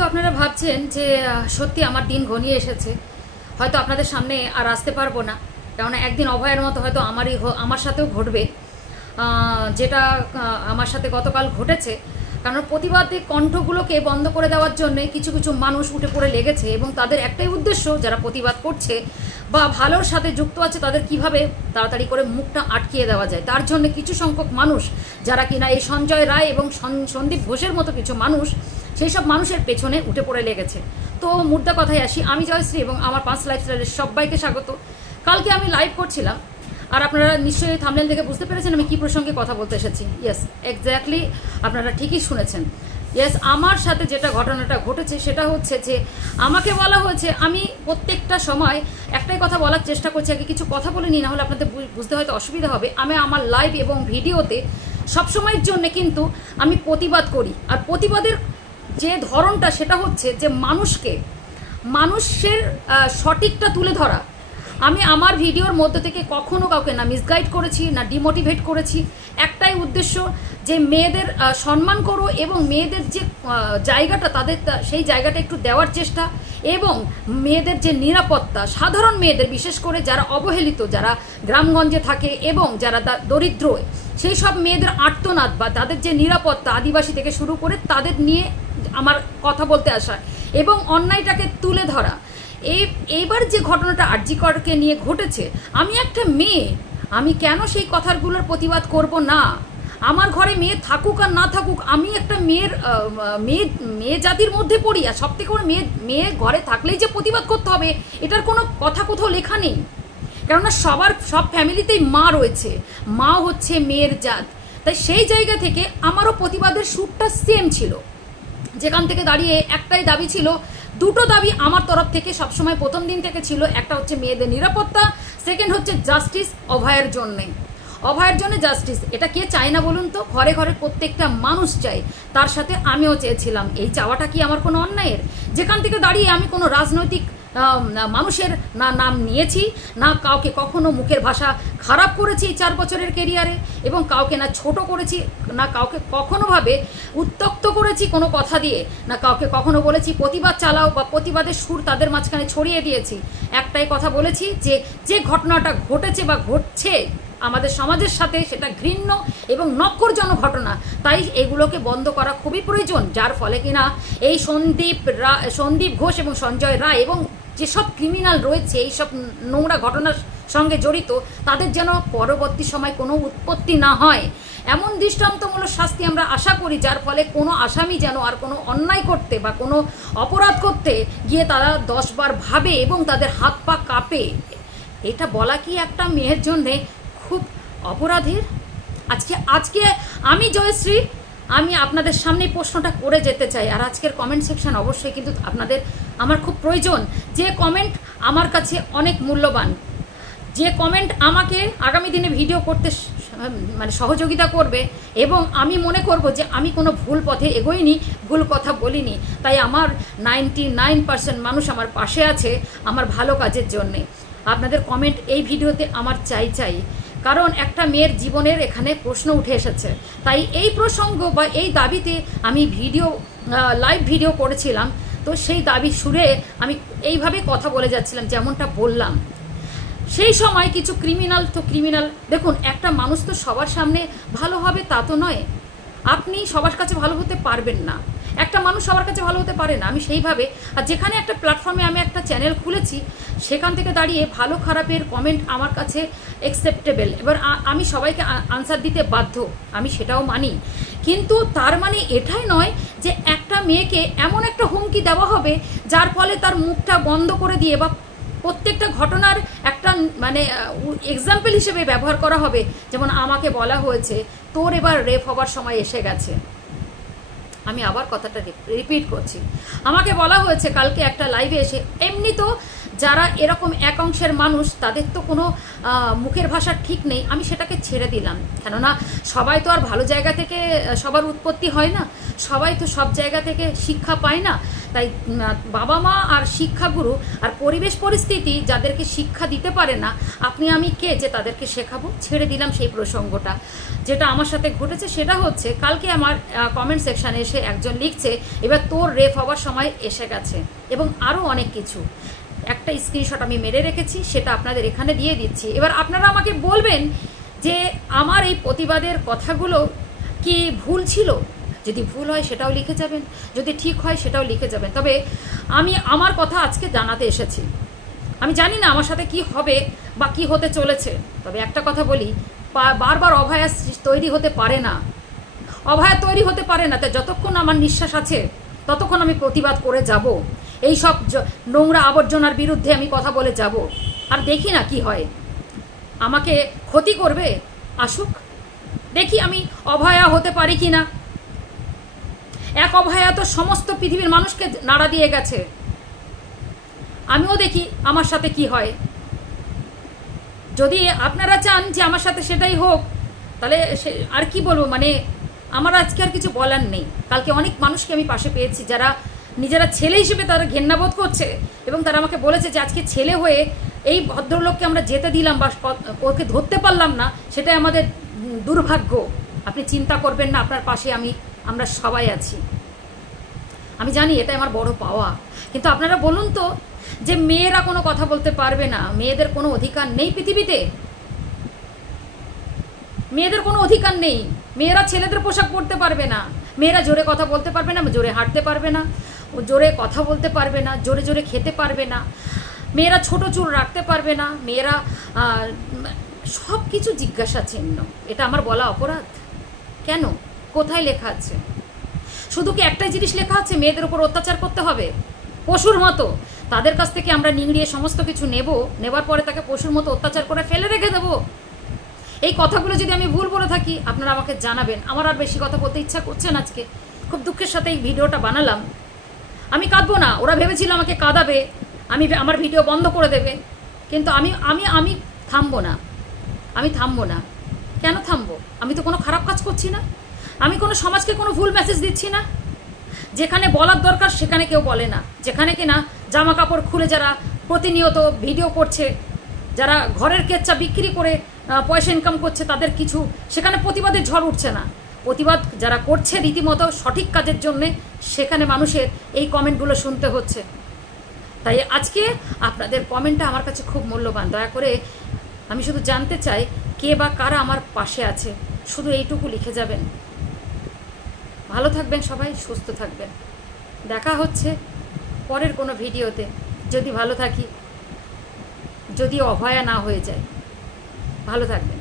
হয়তো আপনারা ভাবছেন যে সত্যি আমার দিন ঘনিয়ে এসেছে, হয়তো আপনাদের সামনে আর আসতে পারবো না, কারণ একদিন অভয়ের মতো হয়তো আমার সাথেও ঘটবে যেটা আমার সাথে গতকাল ঘটেছে। কারণ প্রতিবাদী কণ্ঠগুলোকে বন্ধ করে দেওয়ার জন্য কিছু কিছু মানুষ উঠে পড়ে লেগেছে এবং তাদের একটাই উদ্দেশ্য, যারা প্রতিবাদ করছে বা ভালোর সাথে যুক্ত আছে তাদের কিভাবে তাড়াতাড়ি করে মুখটা আটকিয়ে দেওয়া যায়, তার জন্য কিছু সংখ্যক মানুষ যারা কিনা এই সঞ্জয় রায় এবং সন্দীপ ঘোষের মতো কিছু মানুষ সেই সব মানুষের পেছনে উঠে পড়ে লেগেছে। তো মুদ্রা কথায় আসি, আমি জয়শ্রী এবং আমার 5 লাইফস্টাইলের সবাইকে স্বাগত। কালকে আমি লাইভ করছিলাম আর আপনারা নিশ্চয়ই থাম্বনেল থেকে বুঝতে পেরেছেন আমি কি প্রসঙ্গে কথা বলতে এসেছি। ইয়েস, এক্স্যাক্টলি আপনারা ঠিকই শুনেছেন। ইয়েস, আমার সাথে যেটা ঘটনাটা ঘটেছে সেটা হচ্ছে যে আমাকে বলা হয়েছে, আমি প্রত্যেকটা সময় একটাই কথা বলার চেষ্টা করছি, আগে কিছু কথা বলে নিই, না হলে আপনাদের বুঝতে হয়তো অসুবিধা হবে। আমি আমার লাইভ এবং ভিডিওতে সবসময়ের জন্য কিন্তু আমি প্রতিবাদ করি, আর প্রতিবাদের যে ধরনটা সেটা হচ্ছে যে মানুষের সঠিকটা তুলে ধরা। আমি আমার ভিডিওর মধ্যে থেকে কখনো কাউকে না মিসগাইড করেছি না ডিমোটিভেট করেছি। একটাই উদ্দেশ্য যে মেয়েদের সম্মান করো এবং মেয়েদের যে জায়গাটা তাদের সেই জায়গাটা একটু দেওয়ার চেষ্টা, এবং মেয়েদের যে নিরাপত্তা, সাধারণ মেয়েদের বিশেষ করে যারা অবহেলিত, যারা গ্রামগঞ্জে থাকে এবং যারা দরিদ্র, সেই সব মেয়েদের আর্তনাদ বা তাদের যে নিরাপত্তা আদিবাসী থেকে শুরু করে তাদের নিয়ে আমার কথা বলতে আসা এবং অন্যায়টাকে তুলে ধরা। এইবার যে ঘটনাটা আরজি করকে নিয়ে ঘটেছে, আমি একটা মেয়ে, আমি কেন সেই কথাগুলোর প্রতিবাদ করব না? আমার ঘরে মেয়ে থাকুক আর না থাকুক, আমি একটা মেয়ে জাতির মধ্যে পড়ি, আর সব থেকে মেয়ে ঘরে থাকলেই যে প্রতিবাদ করতে হবে এটার কোনো কথা কোথাও লেখা নেই। কেননা সব ফ্যামিলিতেই মা রয়েছে, মা হচ্ছে মেয়ের জাত। তাই সেই জায়গা থেকে আমারও প্রতিবাদের সুরটা সেম ছিল, যেখান থেকে দাঁড়িয়ে একটাই দাবি ছিল, দুটো দাবি আমার তরফ থেকে সবসময় প্রথম দিন থেকে ছিল। একটা হচ্ছে মেয়েদের নিরাপত্তা, সেকেন্ড হচ্ছে জাস্টিস অভয়ের জন্যে। অভয়ের জন্য জাস্টিস, এটা কে চায় না বলুন তো? ঘরে ঘরে প্রত্যেকটা মানুষ চায়, তার সাথে আমিও চেয়েছিলাম। এই চাওয়াটা কি আমার কোনো অন্যায়ের? যেখান থেকে দাঁড়িয়ে আমি কোনো রাজনৈতিক মানুষের না নাম নিয়েছি, না কাউকে কখনো মুখের ভাষা খারাপ করেছি 4 বছরের কেরিয়ারে, এবং কাউকে না ছোট করেছি, না কাউকে কখনোভাবে উত্তক্ত করেছি কোনো কথা দিয়ে, না কাউকে কখনো বলেছি প্রতিবাদ চালাও বা প্রতিবাদের সুর তাদের মাঝখানে ছড়িয়ে দিয়েছি। একটাই কথা বলেছি যে ঘটনাটা ঘটেছে বা ঘটছে আমাদের সমাজের সাথে, সেটা ঘৃণ্য এবং নক্করজনক ঘটনা। তাই এগুলোকে বন্ধ করা খুবই প্রয়োজন, যার ফলে কিনা এই সন্দীপ ঘোষ এবং সঞ্জয় রায় এবং যেসব ক্রিমিনাল রয়েছে এইসব নোংরা ঘটনার সঙ্গে জড়িত, তাদের যেন পরবর্তী সময় কোনো উৎপত্তি না হয়, এমন দৃষ্টান্তমূলক শাস্তি আমরা আশা করি, যার ফলে কোনো আসামি যেন আর কোনো অন্যায় করতে বা কোনো অপরাধ করতে গিয়ে তারা 10 বার ভাবে এবং তাদের হাত পা কাঁপে। এটা বলা কি একটা মেয়ের জন্যে খুব অপরাধের? আজকে আমি জয়শ্রী, আমি আপনাদের সামনে প্রশ্নটা করে যেতে চাই। আর আজকের কমেন্ট সেকশন অবশ্যই কিন্তু আমার খুব প্রয়োজন। যে কমেন্ট আমার কাছে অনেক মূল্যবান, যে কমেন্ট আমাকে আগামী দিনে ভিডিও করতে মানে সহযোগিতা করবে, এবং আমি মনে করব যে আমি কোনো ভুল পথে এগোইনি, ভুল কথা বলিনি। তাই আমার 99% মানুষ আমার পাশে আছে আমার ভালো কাজের জন্যে। আপনাদের কমেন্ট এই ভিডিওতে আমার চাই, কারণ একটা মেয়ের জীবনের এখানে প্রশ্ন উঠে এসেছে। তাই এই প্রসঙ্গ বা এই দাবিতে আমি লাইভ ভিডিও করেছিলাম। তো সেই দাবি সুরে আমি এইভাবে কথা বলে যাচ্ছিলাম, যেমনটা বললাম। সেই সময় কিছু ক্রিমিনাল দেখুন, একটা মানুষ তো সবার সামনে ভালো হবে তা তো নয়, আপনি সবার কাছে ভালো হতে পারবেন না, একটা মানুষ সবার কাছে ভালো হতে পারে না। আমি সেইভাবে, আর যেখানে একটা প্ল্যাটফর্মে আমি একটা চ্যানেল খুলেছি, সেখান থেকে দাঁড়িয়ে ভালো খারাপের কমেন্ট আমার কাছে অ্যাকসেপ্টেবল। এবার আমি সবাইকে আনসার দিতে বাধ্য, আমি সেটাও মানি। কিন্তু তার মানে এটাই নয় যে একটা মেয়েকে এমন একটা হুমকি দেওয়া হবে যার ফলে তার মুখটা বন্ধ করে দিয়ে বা প্রত্যেকটা ঘটনার একটা মানে এক্সাম্পল হিসেবে ব্যবহার করা হবে। যেমন আমাকে বলা হয়েছে, তোর এবার রেপ হবার সময় এসে গেছে। আমি আবার কথাটা রিপিট করছি, আমাকে বলা হয়েছে কালকে একটা লাইভে এসে, এমনি তো যারা এরকম এক অংশের মানুষ তাদের তো কোনো মুখের ভাষা ঠিক নেই, আমি সেটাকে ছেড়ে দিলাম। কেননা সবাই তো আর ভালো জায়গা থেকে সবার উৎপত্তি হয় না, সবাই তো সব জায়গা থেকে শিক্ষা পায় না। তাই বাবা মা আর শিক্ষাগুরু আর পরিবেশ পরিস্থিতি যাদেরকে শিক্ষা দিতে পারে না, আপনি আমি কে যে তাদেরকে শেখাবো? ছেড়ে দিলাম সেই প্রসঙ্গটা। যেটা আমার সাথে ঘটেছে সেটা হচ্ছে, কালকে আমার কমেন্ট সেকশানে এসে একজন লিখছে এবার তোর রেপ হওয়ার সময় এসে গেছে, এবং আরও অনেক কিছু। একটা স্ক্রিনশট আমি মেরে রেখেছি, সেটা আপনাদের এখানে দিয়ে দিচ্ছি। এবার আপনারা আমাকে বলবেন যে আমার এই প্রতিবাদের কথাগুলো কি ভুল ছিল? যদি ভুল হয় সেটাও লিখে যাবেন, যদি ঠিক হয় সেটাও লিখে যাবেন। তবে আমি আমার কথা আজকে জানাতে এসেছি। আমি জানি না আমার সাথে কি হবে বা কি হতে চলেছে, তবে একটা কথা বলি, বারবার অভয়া তৈরি হতে পারে না, অভয়া তৈরি হতে পারে না। তাই যতক্ষণ আমার নিঃশ্বাস আছে ততক্ষণ আমি প্রতিবাদ করে যাব, এই সব নোংরা আবর্জনার বিরুদ্ধে আমি কথা বলে যাব। আর দেখি না কি হয়, আমাকে ক্ষতি করবে আসুক, দেখি আমি অভয়া হতে পারি কি না। এক অভয়া তো সমস্ত পৃথিবীর মানুষকে নাড়া দিয়ে গেছে, আমিও দেখি আমার সাথে কি হয়। যদি আপনারা চান যে আমার সাথে সেটাই হোক, তাহলে আর কি বলবো, মানে আমার আজকে আর কিছু বলার নেই। কালকে অনেক মানুষকে আমি পাশে পেয়েছি যারা নিজেরা ছেলে হিসেবে তারা ঘেন্নাবোধ করছে, এবং তারা আমাকে বলেছে যে আজকে ছেলে হয়ে এই ভদ্রলোককে আমরা যেতে দিলাম বা ওকে ধরতে পারলাম না, সেটাই আমাদের দুর্ভাগ্য। আপনি চিন্তা করবেন না, আপনার পাশে আমরা সবাই আছি। আমি জানি এটাই আমার বড় পাওয়া। কিন্তু আপনারা বলুন তো, যে মেয়েরা কোনো কথা বলতে পারবে না, মেয়েদের কোনো অধিকার নেই পৃথিবীতে? মেয়েদের কোনো অধিকার নেই? মেয়েরা ছেলেদের পোশাক পরতে পারবে না, মেয়েরা জোরে কথা বলতে পারবে না, জোরে হাঁটতে পারবে না, জোরে কথা বলতে পারবে না, জোরে জোরে খেতে পারবে না, মেয়েরা ছোট চুল রাখতে পারবে না, মেয়েরা সব কিছু জিজ্ঞাসা চিহ্ন। এটা আমার বলা অপরাধ? কেন? কোথায় লেখা আছে? শুধু কি একটাই জিনিস লেখা আছে, মেয়েদের উপর অত্যাচার করতে হবে পশুর মতো? তাদের কাছ থেকে আমরা নিংড়িয়ে সমস্ত কিছু নেবার পরে তাকে পশুর মতো অত্যাচার করে ফেলে রেখে দেবো? এই কথাগুলো যদি আমি ভুল বলে থাকি আপনারা আমাকে জানাবেন। আমার আর বেশি কথা বলতে ইচ্ছা করছে না আজকে, খুব দুঃখের সাথে এই ভিডিওটা বানালাম। আমি কাঁদবো না, ওরা ভেবেছিল আমাকে কাঁদাবে, আমার ভিডিও বন্ধ করে দেবে, কিন্তু আমি থামবো না, আমি থামবো না। কেন থামবো? আমি তো কোনো খারাপ কাজ করছি না, আমি কোনো সমাজকে কোনো ভুল মেসেজ দিচ্ছি না। যেখানে বলার দরকার সেখানে কেউ বলে না, যেখানে কিনা জামা কাপড় খুলে যারা প্রতিনিয়ত ভিডিও করছে, যারা ঘরের কেচ্চা বিক্রি করে পয়সা ইনকাম করছে, তাদের কিছু সেখানে প্রতিবাদের ঝড় উঠছে না। প্রতিবাদ যারা করছে রীতিমতো সঠিক কাজের জন্যে, সেখানে মানুষের এই কমেন্টগুলো শুনতে হচ্ছে। তাই আজকে আপনাদের কমেন্টটা আমার কাছে খুব মূল্যবান। দয়া করে আমি শুধু জানতে চাই কে বা কারা আমার পাশে আছে, শুধু এইটুকু লিখে যাবেন। ভালো থাকবেন সবাই, সুস্থ থাকবেন। দেখা হচ্ছে পরের কোনো ভিডিওতে, যদি ভালো থাকি, যদি অভয়া না হয়ে যায়। ভালো থাকবেন।